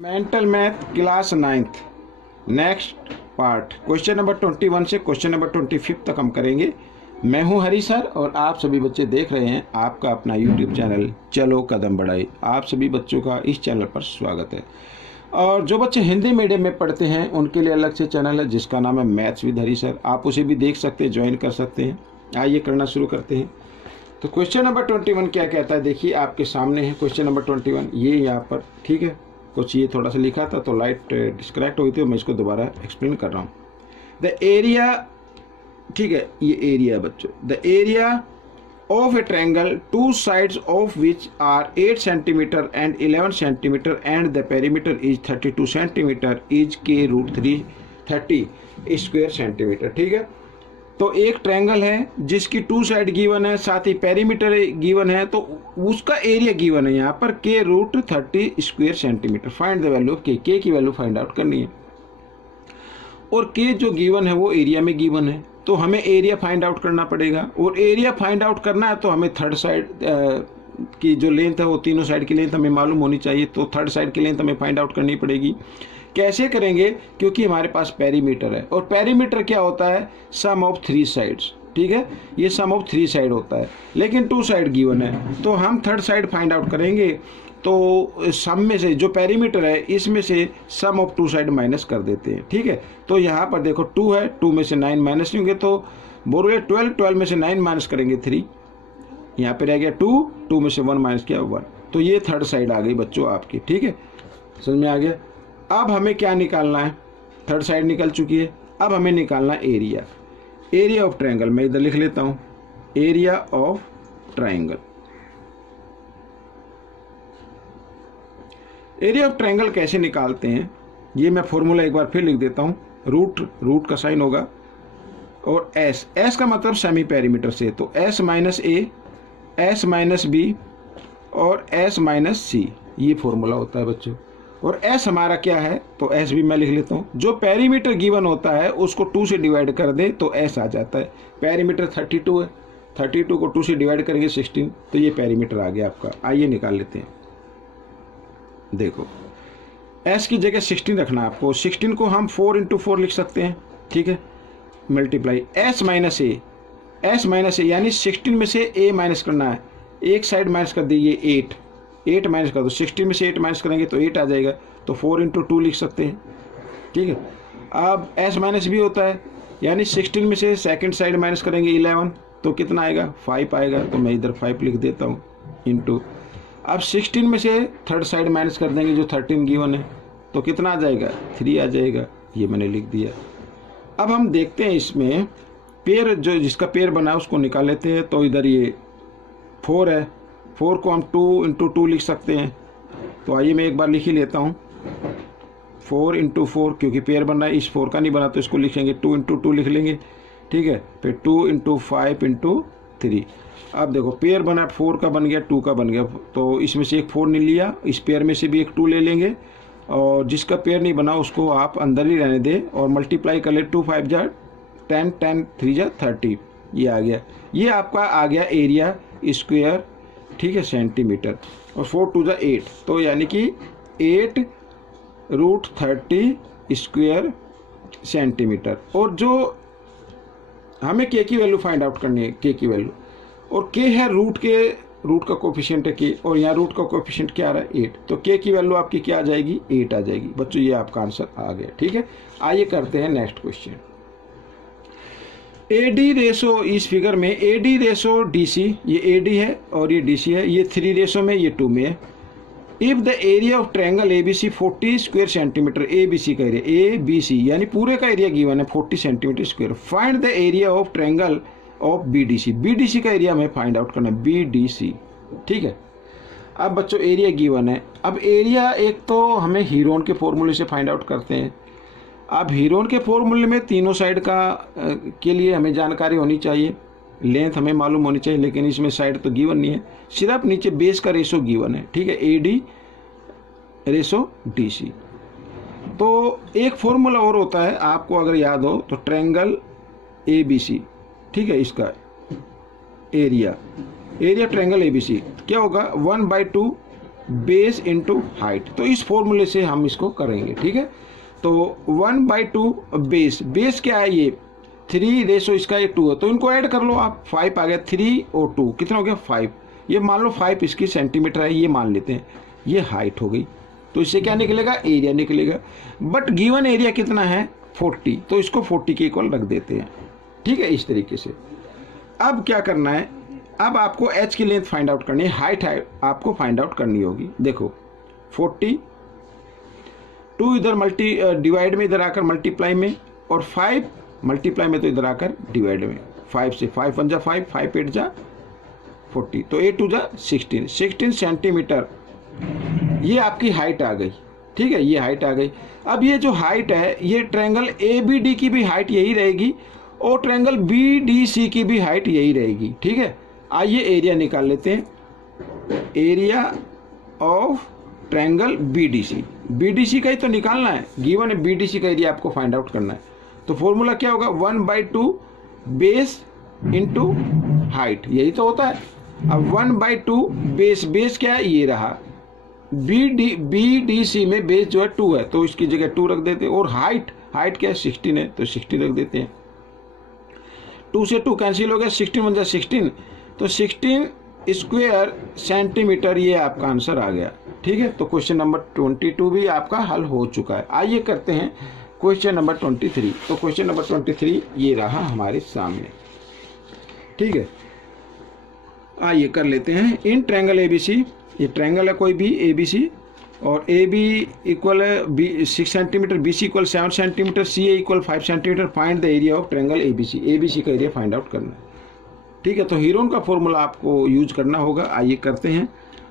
Mental math class 9th next part question number 21 से question number 25 तक हम करेंगे। मैं हूं हरी सर और आप सभी बच्चे देख रहे हैं आपका अपना यूट्यूब चैनल चलो कदम बढ़ाए। आप सभी बच्चों का इस चैनल पर स्वागत है। और जो बच्चे हिंदी मीडियम में पढ़ते हैं उनके लिए अलग से चैनल है जिसका नाम है मैथ्स विद हरी सर। आप उसे भी देख सकते हैं, ज्वाइन कर सकते हैं। आइए करना शुरू करते हैं। तो क्वेश्चन नंबर 21 क्या कहता है, देखिए आपके सामने है क्वेश्चन नंबर 21। ये यहाँ पर ठीक है, कुछ ये थोड़ा सा लिखा था तो लाइट डिस्कनेक्ट हुई थी, मैं इसको दोबारा एक्सप्लेन कर रहा हूँ। द एरिया, ठीक है, ये एरिया बच्चों, the area of a triangle two sides of which are 8 centimetre and 11 centimetre and the perimeter is 32 centimetre is k root 330 square centimetre. ठीक है, तो एक ट्रायंगल है जिसकी 2 साइड गिवन है, साथ ही पेरीमीटर गिवन है, तो उसका एरिया गिवन है यहाँ पर k root 30 square centimetre. Find the value of k की वैल्यू फाइंड आउट करनी है। और के जो गिवन है वो एरिया में गिवन है, तो हमें एरिया फाइंड आउट करना पड़ेगा। और एरिया फाइंड आउट करना है तो हमें थर्ड साइड की जो लेंथ है वो तीनों साइड की लेंथ हमें मालूम होनी चाहिए, तो थर्ड साइड की लेंथ हमें फाइंड आउट करनी पड़ेगी। कैसे करेंगे, क्योंकि हमारे पास पेरीमीटर है और पेरीमीटर क्या होता है, सम ऑफ 3 साइड्स। ठीक है, ये सम ऑफ 3 साइड होता है, लेकिन 2 साइड गिवन है, तो हम थर्ड साइड फाइंड आउट करेंगे। तो सम में से जो पेरीमीटर है इसमें से सम ऑफ 2 साइड माइनस कर देते हैं। ठीक है, तो यहाँ पर देखो 2 है, 2 में से 9 माइनस लेंगे तो बोलोगे 12 में से 9 माइनस करेंगे 3, यहाँ पे रह गया 2 में से 1 माइनस किया 1, तो ये थर्ड साइड आ गई बच्चों आपकी। ठीक है, समझ में आ गया। अब हमें क्या निकालना है, थर्ड साइड निकल चुकी है, अब हमें निकालना एरिया। एरिया ऑफ ट्रायंगल मैं इधर लिख लेता हूं, area of triangle. Area of triangle कैसे निकालते हैं, ये मैं फॉर्मूला एक बार फिर लिख देता हूं। रूट का साइन होगा और एस का मतलब सेमी पेरीमीटर से, तो एस माइनस ए, एस माइनस बी और एस माइनस सी, ये फॉर्मूला होता है बच्चों। और एस हमारा क्या है, तो एस भी मैं लिख लेता हूँ। जो पेरीमीटर गिवन होता है उसको 2 से डिवाइड कर दे तो एस आ जाता है। पेरीमीटर 32 है, 32 को 2 से डिवाइड करेंगे 16, तो ये पेरीमीटर आ गया आपका। आइए निकाल लेते हैं। देखो एस की जगह 16 रखना है आपको। 16 को हम 4 × 4 लिख सकते हैं। ठीक है, मल्टीप्लाई एस माइनस ए, एस माइनस ए यानी 16 में से ए माइनस करना है, एक साइड माइनस कर दीजिए 8 माइनस कर दो, 16 में से 8 माइनस करेंगे तो 8 आ जाएगा, तो 4 × 2 लिख सकते हैं। ठीक है, अब s माइनस भी होता है, यानी 16 में से सेकंड साइड माइनस करेंगे 11, तो कितना आएगा 5 आएगा, तो मैं इधर 5 लिख देता हूँ इंटू। अब 16 में से थर्ड साइड माइनस कर देंगे जो 13 गिवन है, तो कितना आ जाएगा 3 आ जाएगा, ये मैंने लिख दिया। अब हम देखते हैं इसमें पेयर, जो जिसका पेयर बना है उसको निकाल लेते हैं। तो इधर ये 4 है, 4 को हम 2 × 2 लिख सकते हैं, तो आइए मैं एक बार लिख ही लेता हूँ। 4 × 4 क्योंकि पेयर बन रहा है, इस 4 का नहीं बना तो इसको लिखेंगे 2 × 2 लिख लेंगे। ठीक है, फिर 2 × 5 × 3। अब देखो पेयर बना, 4 का बन गया, 2 का बन गया, तो इसमें से एक 4 नहीं लिया, इस पेयर में से भी एक 2 ले लेंगे, और जिसका पेयर नहीं बना उसको आप अंदर ही रहने दें और मल्टीप्लाई कर ले। 2 × 5 = 10, 10 × 3 = 30, ये आ गया। ये आपका आ गया एरिया स्क्वायर, ठीक है, सेंटीमीटर, और 4 × 2 = 8, तो यानी कि 8√30 स्क्वायर सेंटीमीटर। और जो हमें के की वैल्यू फाइंड आउट करनी है, के की वैल्यू, और के है रूट का कोफिशिएंट है के, और यहाँ रूट का कोफिशिएंट क्या आ रहा है 8, तो के की वैल्यू आपकी क्या आ जाएगी 8 आ जाएगी बच्चों। ये आपका आंसर आ गया। ठीक है, आइए करते हैं नेक्स्ट क्वेश्चन। एडी रेशो इस फिगर में, एडी रेशो डीसी, ये एडी है और ये डीसी है, ये 3 रेशो में, ये 2 में है। If the area of triangle ABC 40 square centimetre, ABC का एरिया, एबीसी यानी पूरे का एरिया गिवन है 40 centimetre square. Find the area of triangle of BDC, BDC का एरिया हमें फाइंड आउट करना है, बीडीसी। ठीक है, अब बच्चों एरिया गिवन है। अब एरिया एक तो हमें हीरोन के फॉर्मूले से फाइंड आउट करते हैं। अब हीरोन के फॉर्मूले में तीनों साइड का के लिए हमें जानकारी होनी चाहिए, लेंथ हमें मालूम होनी चाहिए, लेकिन इसमें साइड तो गिवन नहीं है, सिर्फ नीचे बेस का रेशो गिवन है। ठीक है, एडी रेशो डीसी। तो एक फॉर्मूला और होता है आपको अगर याद हो तो, ट्रायंगल एबीसी, ठीक है, इसका एरिया ट्रायंगल एबीसी क्या होगा 1/2 बेस इंटू हाइट। तो इस फॉर्मूले से हम इसको करेंगे, ठीक है। तो 1/2 बेस, बेस क्या है ये 3 रेशो इसका ये 2 है, तो इनको ऐड कर लो आप, 5 आ गया, 3 और 2 कितना हो गया 5। ये मान लो 5 इसकी सेंटीमीटर है, ये मान लेते हैं, ये हाइट हो गई। तो इससे क्या निकलेगा, एरिया निकलेगा। बट गिवन एरिया कितना है 40, तो इसको 40 के इक्वल रख देते हैं, ठीक है, इस तरीके से। अब क्या करना है, अब आपको h की लेंथ फाइंड आउट करनी है, हाइट आपको फाइंड आउट करनी होगी। देखो 40, 2 इधर डिवाइड में इधर आकर मल्टीप्लाई में, और 5 मल्टीप्लाई में तो इधर आकर डिवाइड में। 5 से 5 1 जा 5, 5 8 जा 40, तो 8 2 जा 16 सेंटीमीटर ये आपकी हाइट आ गई, ठीक है, ये हाइट आ गई। अब ये जो हाइट है ये ट्रायंगल ABD की भी हाइट यही रहेगी और ट्रायंगल BDC की भी हाइट यही रहेगी, ठीक है। आइए एरिया निकाल लेते हैं, एरिया ऑफ ट्रायंगल BDC का ही तो निकालना है, गिवन है BDC का एरिया आपको फाइंड आउट करना है। तो फॉर्मूला क्या होगा 1/2 बेस इंटू हाइट, यही तो होता है। अब 1/2 बेस क्या है, ये रहा, BDC में बेस जो है 2 है, तो इसकी जगह 2 रख देते हैं। और हाइट क्या है 16 है, तो 16 रख देते हैं। 2 से 2 कैंसिल हो गया, 16 1 जा 16, तो 16 स्क्वायर सेंटीमीटर ये आपका आंसर आ गया, ठीक है। तो क्वेश्चन नंबर 22 भी आपका हल हो चुका है। आइए करते हैं क्वेश्चन नंबर 23। तो क्वेश्चन नंबर 23 ये रहा हमारे सामने, ठीक है। आइए कर लेते हैं। इन ट्रायंगल ABC, ये ट्रायंगल है कोई भी ABC, और AB इक्वल है 6 centimetre, BC equal 7 centimetre, CA equal 5 centimetre. Find the area of triangle ABC का एरिया फाइंड आउट करना है, ठीक है। तो हीरोन का फॉर्मूला आपको यूज करना होगा। आइए करते हैं।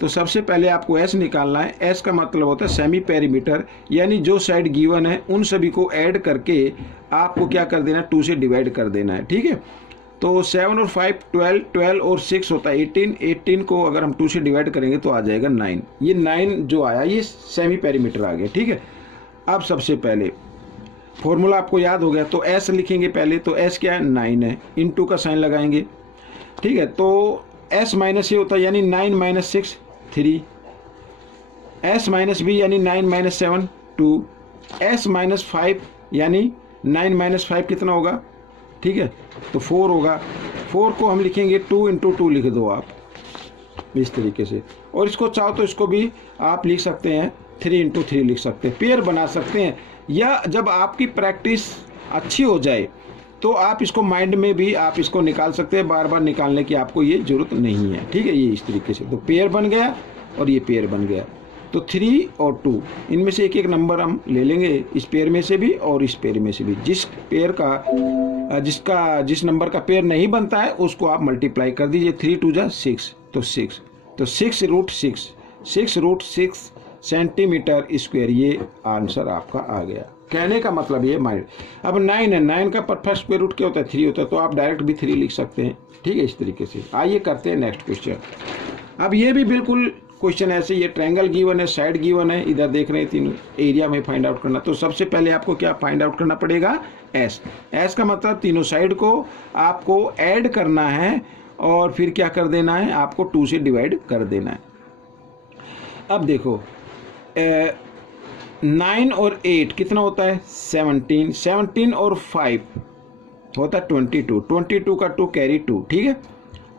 तो सबसे पहले आपको S निकालना है। S का मतलब होता है सेमी पेरीमीटर, यानी जो साइड गिवन है उन सभी को ऐड करके आपको क्या कर देना है 2 से डिवाइड कर देना है, ठीक है। तो 7 और 5 12, 12 और 6 होता है 18, 18 को अगर हम 2 से डिवाइड करेंगे तो आ जाएगा 9। ये 9 जो आया ये सेमी पेरीमीटर आ गया, ठीक है। अब सबसे पहले फॉर्मूला आपको याद हो गया, तो S लिखेंगे पहले। तो S क्या है 9 है, इनटू का साइन लगाएंगे, ठीक है। तो S माइनस ये होता है यानी 9 माइनस 6 3, S माइनस B यानी 9 माइनस 7 2, S माइनस 5 यानी 9 माइनस 5 कितना होगा, ठीक है, तो 4 होगा। 4 को हम लिखेंगे 2 इंटू 2 लिख दो आप इस तरीके से, और इसको चाहो तो इसको भी आप लिख सकते हैं 3 इंटू 3 लिख सकते हैं, पेयर बना सकते हैं। या जब आपकी प्रैक्टिस अच्छी हो जाए तो आप इसको माइंड में भी आप इसको निकाल सकते हैं, बार बार निकालने की आपको ये जरूरत नहीं है, ठीक है। ये इस तरीके से तो पेयर बन गया और ये पेयर बन गया। तो 3 और 2 इनमें से एक एक नंबर हम ले लेंगे, इस पेयर में से भी और इस पेयर में से भी। जिस नंबर का पेयर नहीं बनता है उसको आप मल्टीप्लाई कर दीजिए। 3 2 जा 6, तो 6, तो 6√6 सेंटीमीटर स्क्वायर ये आंसर आपका आ गया। कहने का मतलब ये माइंड। अब 9 है, 9 का परफेक्ट स्क्वायर रूट क्या होता है 3 होता है, तो आप डायरेक्ट भी 3 लिख सकते हैं, ठीक है, इस तरीके से। आइए करते हैं नेक्स्ट क्वेश्चन। अब ये भी बिल्कुल क्वेश्चन ऐसे, ये ट्रायंगल गिवन है, साइड गिवन है, इधर देख रहे हैं तीनों, एरिया में फाइंड आउट करना। तो सबसे पहले आपको क्या फाइंड आउट करना पड़ेगा S का मतलब तीनों साइड को आपको ऐड करना है और फिर क्या कर देना है, आपको 2 से डिवाइड कर देना है। अब देखो 9 और 8 कितना होता है 17, 17 और 5 होता है 22, 22 का 2 कैरी 2, ठीक है।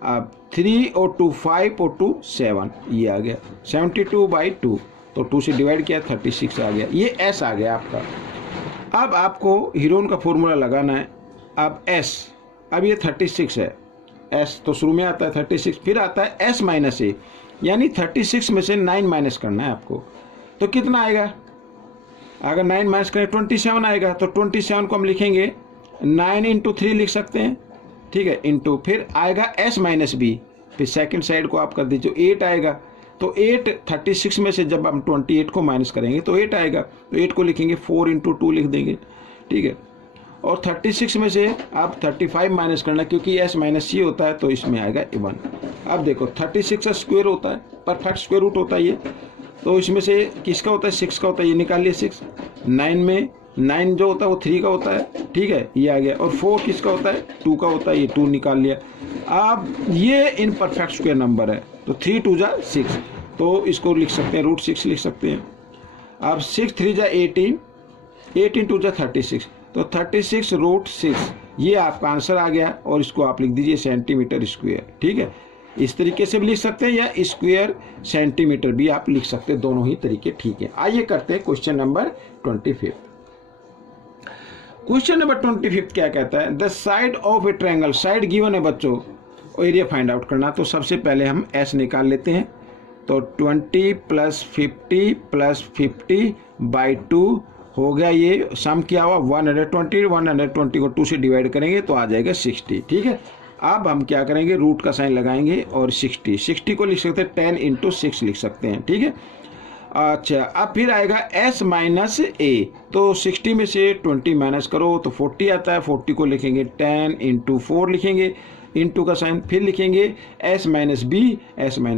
अब 3 और 2 5 और 2 7, ये आ गया 72/2, तो 2 से डिवाइड किया 36 आ गया। ये S आ गया आपका। अब आपको हीरोन का फॉर्मूला लगाना है। अब S, अब ये 36 है, S तो शुरू में आता है 36, फिर आता है S माइनस A, यानी 36 में से 9 माइनस करना है आपको। तो कितना आएगा, अगर 9 माइनस करें 27 आएगा। तो 27 को हम लिखेंगे 9 इंटू 3 लिख सकते हैं, ठीक है, इंटू फिर आएगा S माइनस B, फिर सेकंड साइड को आप कर दीजिए 8 आएगा। तो 8 36 में से जब हम 28 को माइनस करेंगे तो 8 आएगा, तो 8 को लिखेंगे 4 इंटू 2 लिख देंगे, ठीक है। और 36 में से आप 35 माइनस करना, क्योंकि S माइनस C होता है तो इसमें आएगा 1। अब देखो 36 का स्क्वायर होता है, परफेक्ट स्क्वायर रूट होता है ये, तो इसमें से किसका होता है 6 का होता है, ये निकाल लिया 6। 9 में 9 जो होता है वो 3 का होता है, ठीक है, ये आ गया। और 4 किसका होता है 2 का होता है, ये 2 निकाल लिया। अब ये इन परफेक्ट स्क्वायर नंबर है, तो 3 2 जा 6, तो इसको लिख सकते हैं √6 लिख सकते हैं। अब 6 3 जा 18, 18 2 जा 36, तो 36 √6 ये आपका आंसर आ गया। और इसको आप लिख दीजिए सेंटीमीटर स्क्वायर। ठीक है, इस तरीके से भी लिख सकते हैं या स्क्वायर सेंटीमीटर भी आप लिख सकते हैं, दोनों ही तरीके ठीक है। आइए करते हैं क्वेश्चन नंबर 25। क्वेश्चन नंबर 25 क्या कहता है, the side of a triangle, side given है बच्चों, एरिया फाइंड आउट करना। तो सबसे पहले हम एस निकाल लेते हैं। तो 20 + 50 + 50/2 हो गया, ये सम क्या हुआ 120, 120 को 2 से डिवाइड करेंगे तो आ जाएगा 60। ठीक है, अब हम क्या करेंगे, रूट का साइन लगाएंगे और 60 को लिख सकते हैं 10 × 6 लिख सकते हैं। ठीक है, अच्छा अब फिर आएगा s - a, तो 60 में से 20 माइनस करो तो 40 आता है। 40 को लिखेंगे 10 × 4 लिखेंगे, इंटू का साइन, फिर लिखेंगे s -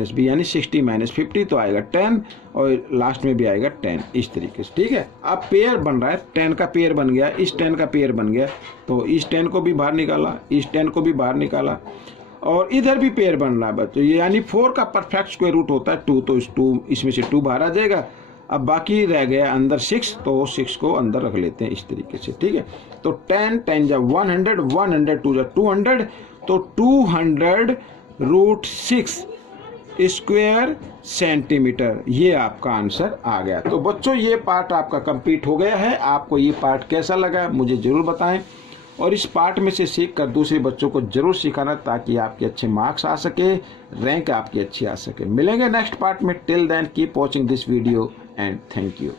b यानी 60 - 50 तो आएगा 10 और लास्ट में भी आएगा 10 इस तरीके से। ठीक है, अब पेयर बन रहा है, 10 का पेयर बन गया, इस 10 का पेयर बन गया, तो इस 10 को भी बाहर निकाला, इस 10 को भी बाहर निकाला और इधर भी पेयर बन रहा है बच्चों, यानी 4 का परफेक्ट स्क्वायर रूट होता है 2, तो इस 2 इसमें से 2 बाहर आ जाएगा। अब बाकी रह गया अंदर 6, तो 6 को अंदर रख लेते हैं इस तरीके से। ठीक है, तो 10 10 जा 100, 100 2 जा 200, तो 200 √6 स्क्वायर सेंटीमीटर, ये आपका आंसर आ गया। तो बच्चों ये पार्ट आपका कंप्लीट हो गया है। आपको ये पार्ट कैसा लगा मुझे ज़रूर बताएं और इस पार्ट में से सीख कर दूसरे बच्चों को जरूर सिखाना ताकि आपके अच्छे मार्क्स आ सके, रैंक आपकी अच्छी आ सके। मिलेंगे नेक्स्ट पार्ट में। Till then keep watching this video and thank you.